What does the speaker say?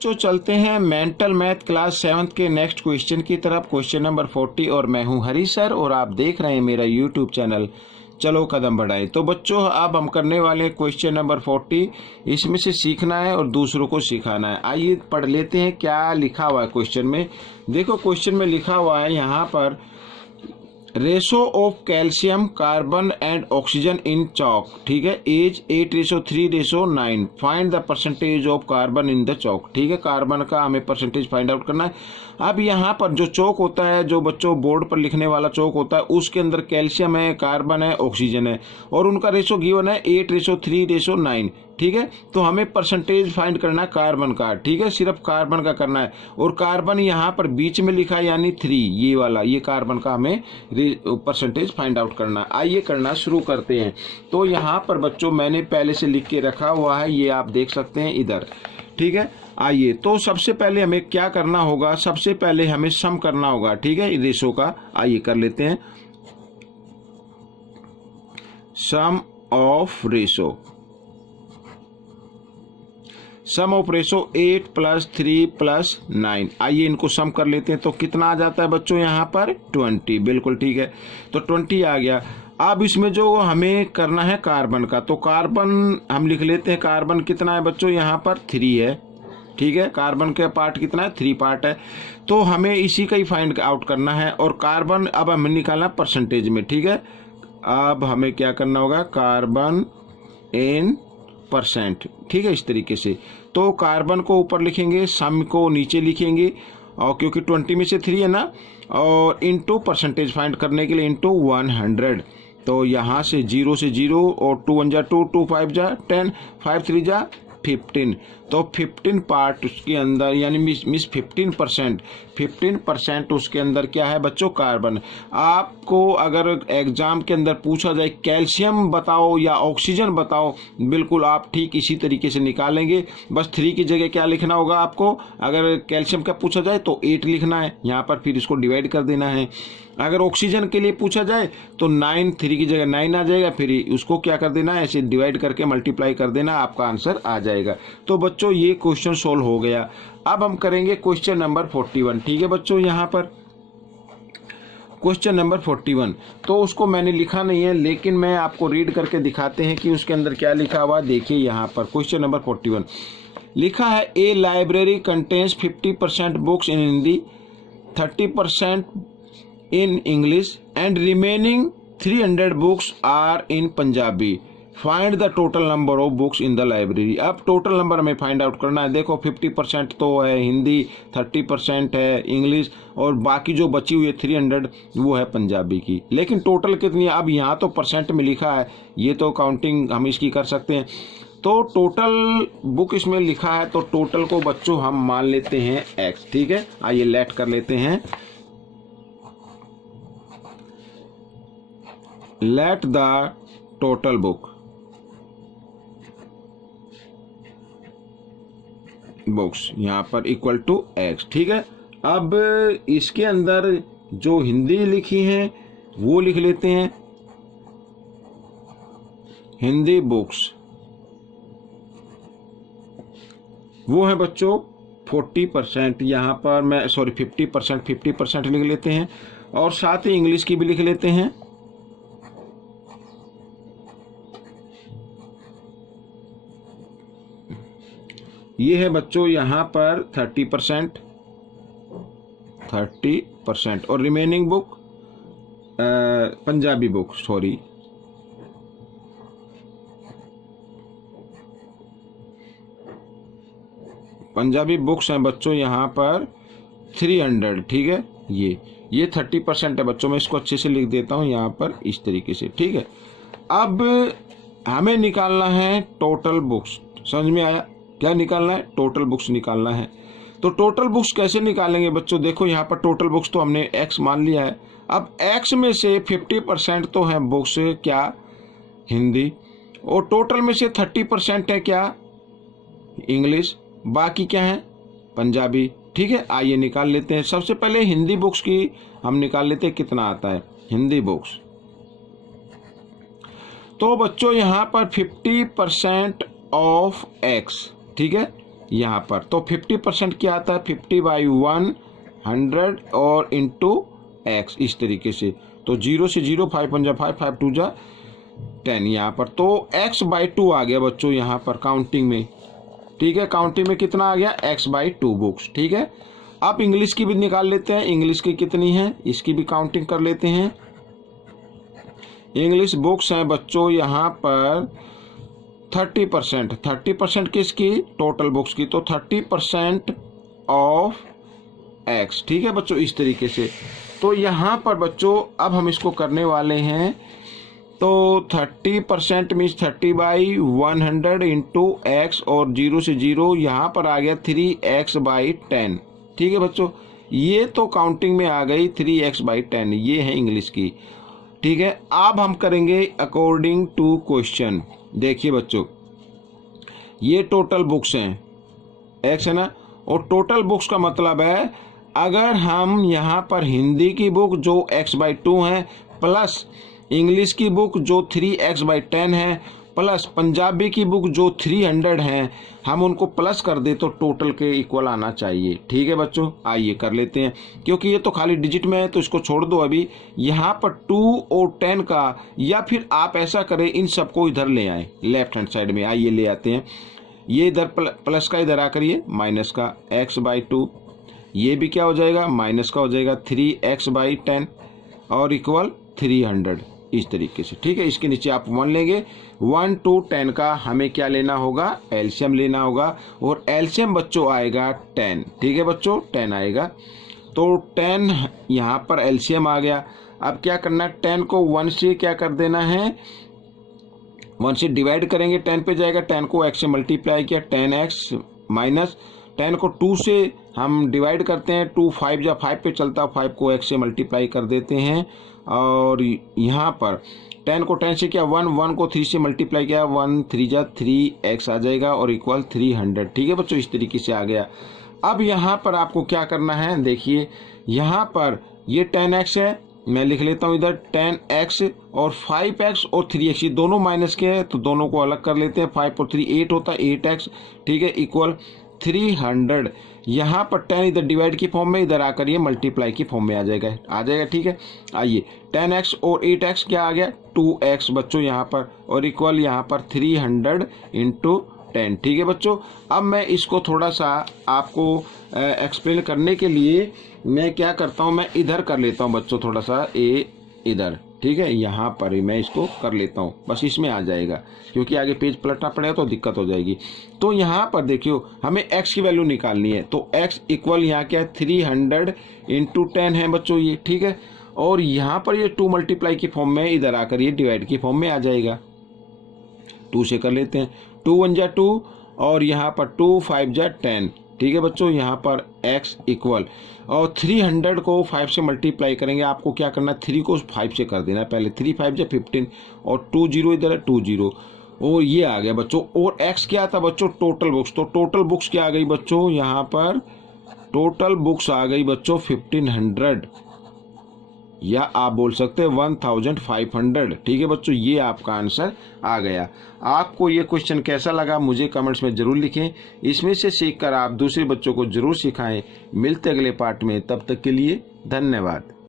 बच्चों चलते हैं मेंटल मैथ क्लास 7th के नेक्स्ट क्वेश्चन की तरफ। क्वेश्चन नंबर 40 और मैं हूं हरी सर और आप देख रहे हैं मेरा यूट्यूब चैनल चलो कदम बढ़ाएं। तो बच्चों अब हम करने वाले हैं क्वेश्चन नंबर 40। इसमें से सीखना है और दूसरों को सिखाना है। आइए पढ़ लेते हैं क्या लिखा हुआ है क्वेश्चन में। देखो क्वेश्चन में लिखा हुआ है यहाँ पर ratio of calcium carbon and oxygen in chalk, ठीक है, as 8:3:9। Find the percentage of carbon in the chalk, ठीक है, कार्बन का हमें परसेंटेज फाइंड आउट करना है। अब यहाँ पर जो चौक होता है, जो बच्चों बोर्ड पर लिखने वाला चौक होता है, उसके अंदर कैल्शियम है, कार्बन है, ऑक्सीजन है और उनका रेशो गिवन है 8:3:9, ठीक है। तो हमें परसेंटेज फाइंड करना है कार्बन का, ठीक है, सिर्फ कार्बन का करना है। और कार्बन यहाँ पर बीच में लिखा है यानी 3, ये वाला, ये कार्बन का हमें परसेंटेज फाइंड आउट करना है। आइए करना शुरू करते हैं। तो यहाँ पर बच्चों मैंने पहले से लिख के रखा हुआ है, ये आप देख सकते हैं इधर, ठीक है। आइए तो सबसे पहले हमें क्या करना होगा, सबसे पहले हमें सम करना होगा, ठीक है, रेशो का। आइए कर लेते हैं sum of ratio. Sum of ratio 8 + 3 + 9। आइए इनको सम कर लेते हैं। तो कितना आ जाता है बच्चों यहाँ पर 20, बिल्कुल ठीक है। तो 20 आ गया। अब इसमें जो हमें करना है कार्बन का, तो कार्बन हम लिख लेते हैं। कार्बन कितना है बच्चों यहाँ पर 3 है, ठीक है। कार्बन का पार्ट कितना है 3 पार्ट है। तो हमें इसी का ही फाइंड आउट करना है। और कार्बन अब हमें निकालना परसेंटेज में, ठीक है। अब हमें क्या करना होगा, कार्बन इन परसेंट, ठीक है, इस तरीके से। तो कार्बन को ऊपर लिखेंगे, सम को नीचे लिखेंगे, और क्योंकि 20 में से 3 है ना, और इनटू परसेंटेज फाइंड करने के लिए इनटू 100। तो यहाँ से 0 से 0 और 2 1 जा 2, 2 5 जा 10, 5 3 जा 15। तो 15 पार्ट उसके अंदर यानी मिस 15% उसके अंदर क्या है बच्चों, कार्बन। आपको अगर एग्जाम के अंदर पूछा जाए कैल्शियम बताओ या ऑक्सीजन बताओ, बिल्कुल आप ठीक इसी तरीके से निकालेंगे। बस 3 की जगह क्या लिखना होगा आपको, अगर कैल्शियम का पूछा जाए तो 8 लिखना है यहाँ पर, फिर इसको डिवाइड कर देना है। अगर ऑक्सीजन के लिए पूछा जाए तो 9, 3 की जगह 9 आ जाएगा, फिर उसको क्या कर देना है, ऐसे डिवाइड करके मल्टीप्लाई कर देना, आपका आंसर आ जाएगा। तो बच्चों ये क्वेश्चन सोल्व हो गया। अब हम करेंगे क्वेश्चन नंबर 41, ठीक है बच्चों। यहाँ पर क्वेश्चन नंबर 41, तो उसको मैंने लिखा नहीं है, लेकिन मैं आपको रीड करके दिखाते हैं कि उसके अंदर क्या लिखा हुआ। देखिए यहाँ पर क्वेश्चन नंबर 41 लिखा है, a library contains 50% books in Hindi, 30% in English and remaining 300 books are in Punjabi. Find the total number of books in the library. अब टोटल नंबर हमें फाइंड आउट करना है। देखो 50% तो है हिंदी, 30% है इंग्लिश और बाकी जो बची हुई है 300 वो है पंजाबी की। लेकिन टोटल कितनी है, अब यहाँ तो परसेंट में लिखा है, ये तो काउंटिंग हम इसकी कर सकते हैं। तो टोटल बुक इसमें लिखा है, तो टोटल को बच्चों हम मान लेते हैं x, ठीक है। आइए लेट कर लेते हैं, let the total book books यहाँ पर इक्वल टू x, ठीक है। अब इसके अंदर जो हिंदी लिखी है वो लिख लेते हैं, हिंदी बुक्स वो है बच्चों 40%। यहाँ पर मैं 50% लिख लेते हैं, और साथ ही इंग्लिश की भी लिख लेते हैं। ये है बच्चों यहाँ पर 30% और remaining book Punjabi book, sorry Punjabi books हैं बच्चों यहाँ पर 300, ठीक है। ये 30% है बच्चों, मैं इसको अच्छे से लिख देता हूँ यहाँ पर इस तरीके से, ठीक है। अब हमें निकालना है टोटल बुक्स, समझ में आया क्या निकालना है, टोटल बुक्स निकालना है। तो टोटल बुक्स कैसे निकालेंगे बच्चों, देखो यहाँ पर टोटल बुक्स तो हमने x मान लिया है। अब x में से 50% तो है बुक्स क्या, हिंदी, और टोटल में से 30% है क्या, इंग्लिश, बाकी क्या है, पंजाबी, ठीक है। आइए निकाल लेते हैं। सबसे पहले हिंदी बुक्स की हम निकाल लेते हैं, कितना आता है हिंदी बुक्स। तो बच्चों यहाँ पर 50% ऑफ x, ठीक है, यहाँ पर। तो 50% क्या आता है, 50/100 और इंटू x, इस तरीके से। तो 0 से 0, 5 1 जा 5, 5 2 जा 10 यहाँ पर। तो x/2 आ गया बच्चों यहाँ पर काउंटिंग में, ठीक है। काउंटिंग में कितना आ गया, x/2 बुक्स, ठीक है। अब इंग्लिश की भी निकाल लेते हैं, इंग्लिश की कितनी है इसकी भी काउंटिंग कर लेते हैं। इंग्लिश बुक्स हैं बच्चों यहाँ पर 30%, 30% किसकी, टोटल बुक्स की। तो 30% ऑफ x, ठीक है बच्चों, इस तरीके से। तो यहाँ पर बच्चों अब हम इसको करने वाले हैं। तो 30% मीन्स 30/100 इंटू x, और 0 से 0 यहाँ पर आ गया 3x/10, ठीक है बच्चों। ये तो काउंटिंग में आ गई 3x/10, ये है इंग्लिश की, ठीक है। अब हम करेंगे अकॉर्डिंग टू क्वेश्चन। देखिए बच्चों, ये टोटल बुक्स हैं, x है ना, और टोटल बुक्स का मतलब है अगर हम यहाँ पर हिंदी की बुक जो x/2 है, प्लस इंग्लिश की बुक जो 3x/10 है, प्लस पंजाबी की बुक जो 300 है, हम उनको प्लस कर दे तो टोटल के इक्वल आना चाहिए, ठीक है बच्चों। आइए कर लेते हैं, क्योंकि ये तो खाली डिजिट में है तो इसको छोड़ दो अभी। यहाँ पर 2 और 10 का, या फिर आप ऐसा करें इन सबको इधर ले आए लेफ्ट हैंड साइड में, आइए ले आते हैं। ये इधर प्लस का इधर आकर ये माइनस का x/2, ये भी क्या हो जाएगा, माइनस का हो जाएगा 3x/10 और इक्वल 300, इस तरीके से, ठीक है। इसके नीचे आप 1 लेंगे। 1 to 10 का हमें क्या लेना होगा, एलसीएम लेना होगा, और एलसीएम बच्चों आएगा 10, ठीक है बच्चों, 10 आएगा। तो 10 यहाँ पर एलसीएम आ गया। अब क्या करना है, 10 को 1 से क्या कर देना है, 1 से डिवाइड करेंगे, 10 पे जाएगा। 10 को x से मल्टीप्लाई किया, 10x माइनस 10 को 2 से हम डिवाइड करते हैं, 2 5 जा 5 पे चलता, 5 को x से मल्टीप्लाई कर देते हैं। और यहाँ पर 10 को 10 से किया 1, 1 को 3 से मल्टीप्लाई किया, 1 3 जा 3x आ जाएगा और इक्वल 300, ठीक है बच्चों, इस तरीके से आ गया। अब यहाँ पर आपको क्या करना है, देखिए यहाँ पर ये 10x है, मैं लिख लेता हूँ इधर 10x और 5x और 3x, ये दोनों माइनस के हैं तो दोनों को अलग कर लेते हैं। 5 और 3 8 होता है, 8x, ठीक है, इक्वल 300। यहाँ पर 10 इधर डिवाइड की फॉर्म में, इधर आकर ये मल्टीप्लाई की फॉर्म में आ जाएगा, ठीक है। आइए 10x और 8x क्या आ गया, 2x बच्चों यहाँ पर, और इक्वल यहाँ पर 300 इंटू 10, ठीक है बच्चों। अब मैं इसको थोड़ा सा आपको एक्सप्लेन करने के लिए मैं क्या करता हूँ, मैं इधर कर लेता हूँ बच्चों, थोड़ा सा इधर, ठीक है, यहाँ पर ही मैं इसको कर लेता हूँ, बस इसमें आ जाएगा, क्योंकि आगे पेज पलटना पड़ेगा तो दिक्कत हो जाएगी। तो यहाँ पर देखियो हमें x की वैल्यू निकालनी है, तो x इक्वल यहाँ क्या है 300 इंटू 10 है बच्चों ये, ठीक है। और यहाँ पर ये 2 मल्टीप्लाई की फॉर्म में, इधर आकर ये डिवाइड की फॉर्म में आ जाएगा। 2 से कर लेते हैं, 2 1 जा 2 और यहाँ पर 2 5 जा 10, ठीक है बच्चों। यहाँ पर x इक्वल, और 300 को 5 से मल्टीप्लाई करेंगे, आपको क्या करना है 3 को 5 से कर देना है पहले, 3 5 जा 15 और 2 0 इधर है 2 0, और ये आ गया बच्चों। और x क्या था बच्चों, टोटल बुक्स। तो टोटल बुक्स क्या आ गई बच्चों, यहाँ पर टोटल बुक्स आ गई बच्चों 1500, या आप बोल सकते हैं 1500, ठीक है बच्चों, ये आपका आंसर आ गया। आपको ये क्वेश्चन कैसा लगा मुझे कमेंट्स में जरूर लिखें, इसमें से सीखकर आप दूसरे बच्चों को जरूर सिखाएं। मिलते अगले पार्ट में, तब तक के लिए धन्यवाद।